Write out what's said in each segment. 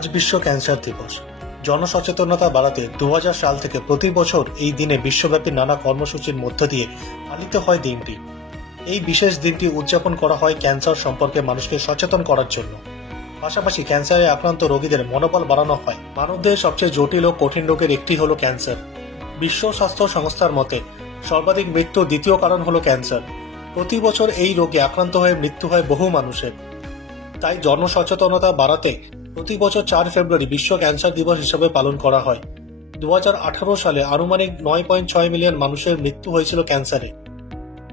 আজ বিশ্ব ক্যান্সার দিবস। জনসচেতনতা বাড়াতে 2000 সাল থেকে প্রতি বছর এই দিনে বিশ্বব্যাপী নানা কর্মসূচির মধ্য দিয়ে পালিত হয় দিনটি। এই বিশেষ দিনটি উদযাপন করা হয় ক্যান্সার সম্পর্কে মানুষকে সচেতন করার জন্য। পাশাপাশি ক্যান্সারে আক্রান্ত রোগীদের মনোবল বাড়ানো হয়। মানবদেহের সবচেয়ে জটিল ও কঠিন রোগের একটি হলো ক্যান্সার। বিশ্ব স্বাস্থ্য সংস্থার মতে সর্বাধিক মৃত্যুর দ্বিতীয় কারণ হলো ক্যান্সার। প্রতি বছর এই রোগে আক্রান্ত হয়ে মৃত্যু হয় বহু মানুষের। তাই জনসচেতনতা বাড়াতে প্রতি বছর 4 ফেব্রুয়ারি বিশ্ব ক্যান্সার দিবস হিসেবে পালন করা হয়। 2018 সালে আনুমানিক 9.6 মিলিয়ন মানুষের মৃত্যু হয়েছিল ক্যান্সারে।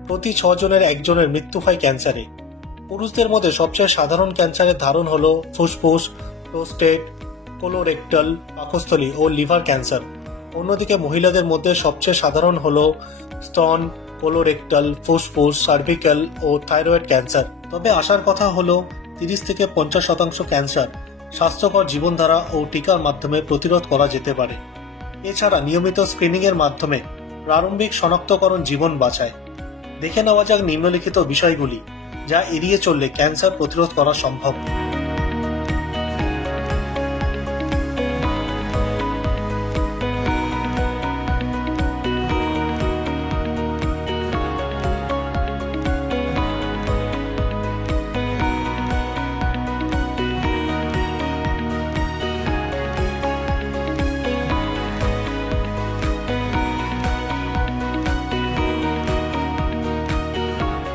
প্রতি 6 জনের একজনের মৃত্যু হয় ক্যান্সারে। পুরুষদের মধ্যে সবচেয়ে সাধারণ ক্যান্সারের ধারণ হল ফুসফুস, প্রোস্টেট, কোলোরেক্টাল, পাকস্থলী ও লিভার ক্যান্সার। অন্যদিকে মহিলাদের মধ্যে সবচেয়ে সাধারণ হল স্তন, কোলোরেক্টাল, ফুসফুস, সার্ভিক্যাল ও থাইরয়েড ক্যান্সার। তবে আশার কথা হলো 30 থেকে 50% ক্যান্সার স্বাস্থ্যকর জীবনধারা ও টিকার মাধ্যমে প্রতিরোধ করা যেতে পারে। এছাড়া নিয়মিত স্ক্রিনিংয়ের মাধ্যমে প্রারম্ভিক শনাক্তকরণ জীবন বাঁচায়। দেখে নেওয়া যাক নিম্নলিখিত বিষয়গুলি যা এড়িয়ে চললে ক্যান্সার প্রতিরোধ করা সম্ভব।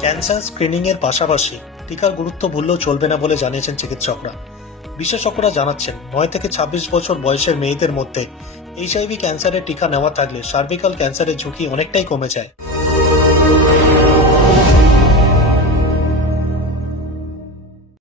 ক্যান্সার স্ক্রিনিং এর পাশাপাশি টিকার গুরুত্ব ভুললেও চলবে না বলে জানিয়েছেন চিকিৎসকরা। বিশেষজ্ঞরা জানাচ্ছেন 9 থেকে 26 বছর বয়সের মেয়েদের মধ্যে এইচআইভি ক্যান্সারের টিকা নেওয়া থাকলে সার্ভিক্যাল ক্যান্সারের ঝুঁকি অনেকটাই কমে যায়।